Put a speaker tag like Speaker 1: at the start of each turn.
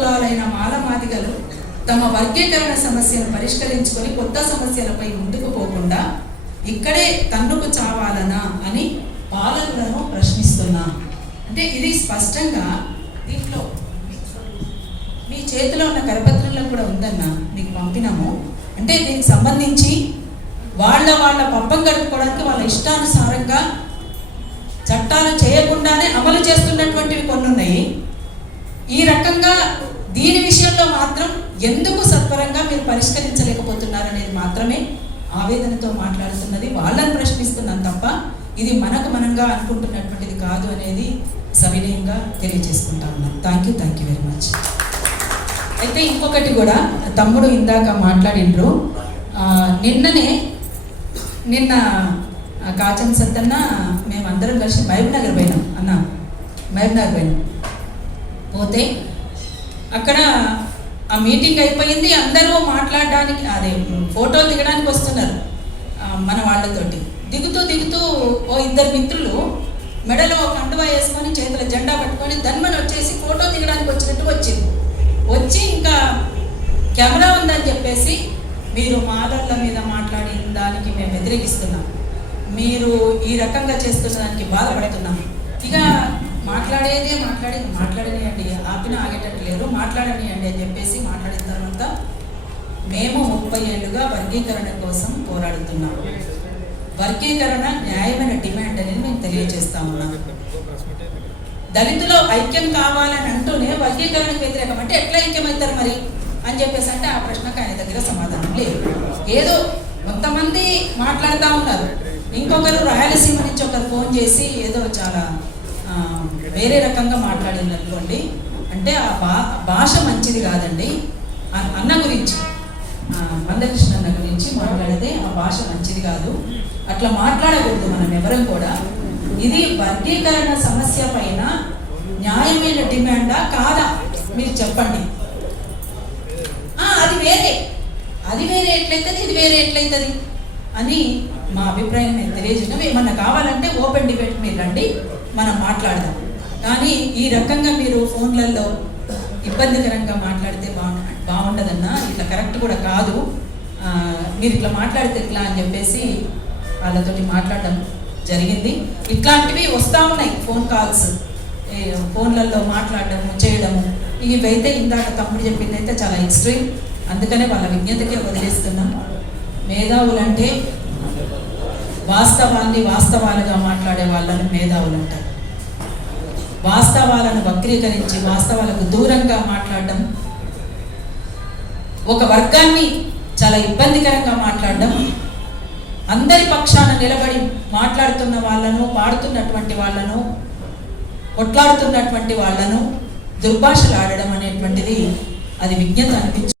Speaker 1: కులాలైన మాలమాదిగలు తమ వర్గీకరణ సమస్యను పరిష్కరించుకొని కొత్త సమస్యలపై ముందుకు పోకుండా ఇక్కడే తన్నుకు చావాలనా అని పాలకులను ప్రశ్నిస్తున్నా. అంటే ఇది స్పష్టంగా దీంట్లో మీ చేతిలో ఉన్న కరపత్రంలో కూడా ఉందన్న మీకు పంపినాము. అంటే దీనికి సంబంధించి వాళ్ళ వాళ్ళ పబ్బం గడుపుకోవడానికి వాళ్ళ ఇష్టానుసారంగా చట్టాలు చేయకుండానే అమలు చేస్తున్నటువంటివి కొన్ని ఉన్నాయి ఈ రకంగా దీని విషయంలో మాత్రం ఎందుకు సత్వరంగా మీరు పరిష్కరించలేకపోతున్నారు అనేది మాత్రమే ఆవేదనతో మాట్లాడుతున్నది. వాళ్ళని ప్రశ్నిస్తున్నాను తప్ప ఇది మనకు మనంగా అనుకుంటున్నటువంటిది కాదు అనేది సవినయంగా తెలియజేసుకుంటా. ఉన్నాను thank you thank you very much అయితే ఇంకొకటి కూడా తమ్ముడు ఇందాక మాట్లాడిండ్రు. నిన్ననే నిన్న కాచన్ సత్తన్న మేమందరం కలిసి మహబూబ్ నగర్ పోయినాం అన్న. మహబూబ్ నగర్ పోయినాం. పోతే అక్కడ ఆ మీటింగ్ అయిపోయింది అందరూ మాట్లాడడానికి అదే ఫోటోలు దిగడానికి వస్తున్నారు మన వాళ్ళతోటి. దిగుతూ దిగుతూ ఓ ఇద్దరు మిత్రులు మెడలో కండువా వేసుకొని చేతిలో జెండా పట్టుకొని ధన్మని వచ్చేసి ఫోటో దిగడానికి వచ్చినట్టు వచ్చింది. వచ్చి ఇంకా కెమెరా ఉందని చెప్పేసి మీరు మాదర్ల మీద మాట్లాడిన దానికి మేము వ్యతిరేకిస్తున్నాం. మీరు ఈ రకంగా చేస్తున్న దానికి బాధపడుతున్నాం. ఇక మాట్లాడేదే మాట్లాడి మాట్లాడనియండి. ఆపిన ఆగేటట్టు లేరు మాట్లాడనియండి అని చెప్పేసి మాట్లాడిన తర్వాత మేము ముప్పై ఏళ్ళుగా వర్గీకరణ కోసం పోరాడుతున్నాం. వర్గీకరణ న్యాయమైన డిమాండ్ అనేది మేము తెలియజేస్తాము. ఉన్నాం దళితులు ఐక్యం కావాలని అంటూనే వర్గీకరణకు వ్యతిరేకం అంటే ఎట్లా ఐక్యమవుతారు మరి? అని చెప్పేసి అంటే ఆ ప్రశ్నకు ఆయన దగ్గర సమాధానం లేదు. ఏదో కొంతమంది మాట్లాడుతూ ఉన్నారు. ఇంకొకరు రాయలసీమ నుంచి ఒకరు ఫోన్ చేసి ఏదో చాలా వేరే రకంగా మాట్లాడింది అనుకోండి అంటే ఆ భా భాష మంచిది కాదండి. అన్న గురించి మందకృష్ణ అన్న గురించి మాట్లాడితే ఆ భాష మంచిది కాదు. అట్లా మాట్లాడకూడదు మనం ఎవరం కూడా. ఇది వర్గీకరణ సమస్య పైన న్యాయమైన డిమాండా కాదా? మీరు చెప్పండి. అది వేరే. అది వేరే ఎట్లయితుంది ఇది వేరే ఎట్లయితుంది అని మా అభిప్రాయం నేను తెలియజేయడం ఏమన్నా కావాలంటే ఓపెన్ డిబేట్ మీరు రండి. మనం మాట్లాడదాం. కానీ ఈ రకంగా మీరు ఫోన్లలో ఇబ్బందికరంగా మాట్లాడితే బాగు బాగుండదన్నా ఇట్లా కరెక్ట్ కూడా కాదు. మీరు ఇట్లా మాట్లాడితే ఇట్లా అని చెప్పేసి వాళ్ళతోటి మాట్లాడడం జరిగింది. ఇట్లాంటివి వస్తూ ఉన్నాయి ఫోన్ కాల్స్. ఫోన్లలో మాట్లాడడము చేయడము. ఇవైతే ఇందాక తమ్ముడు చెప్పింది అయితే చాలా ఎక్స్ట్రీమ్. అందుకనే వాళ్ళ విజ్ఞతకే వదిలేస్తున్నాం. మేధావులంటే వాస్తవాన్ని వాస్తవాలుగా మాట్లాడే వాళ్ళని మేధావులు అంటారు వాస్తవాలను వక్రీకరించి వాస్తవాలకు దూరంగా మాట్లాడడం ఒక వర్గాన్ని చాలా ఇబ్బందికరంగా మాట్లాడడం అందరి పక్షాన నిలబడి మాట్లాడుతున్న వాళ్ళను పాడుతున్నటువంటి వాళ్ళను కొట్లాడుతున్నటువంటి వాళ్ళను దుర్భాషలు ఆడడం అనేటువంటిది అది విజ్ఞత అనిపించింది.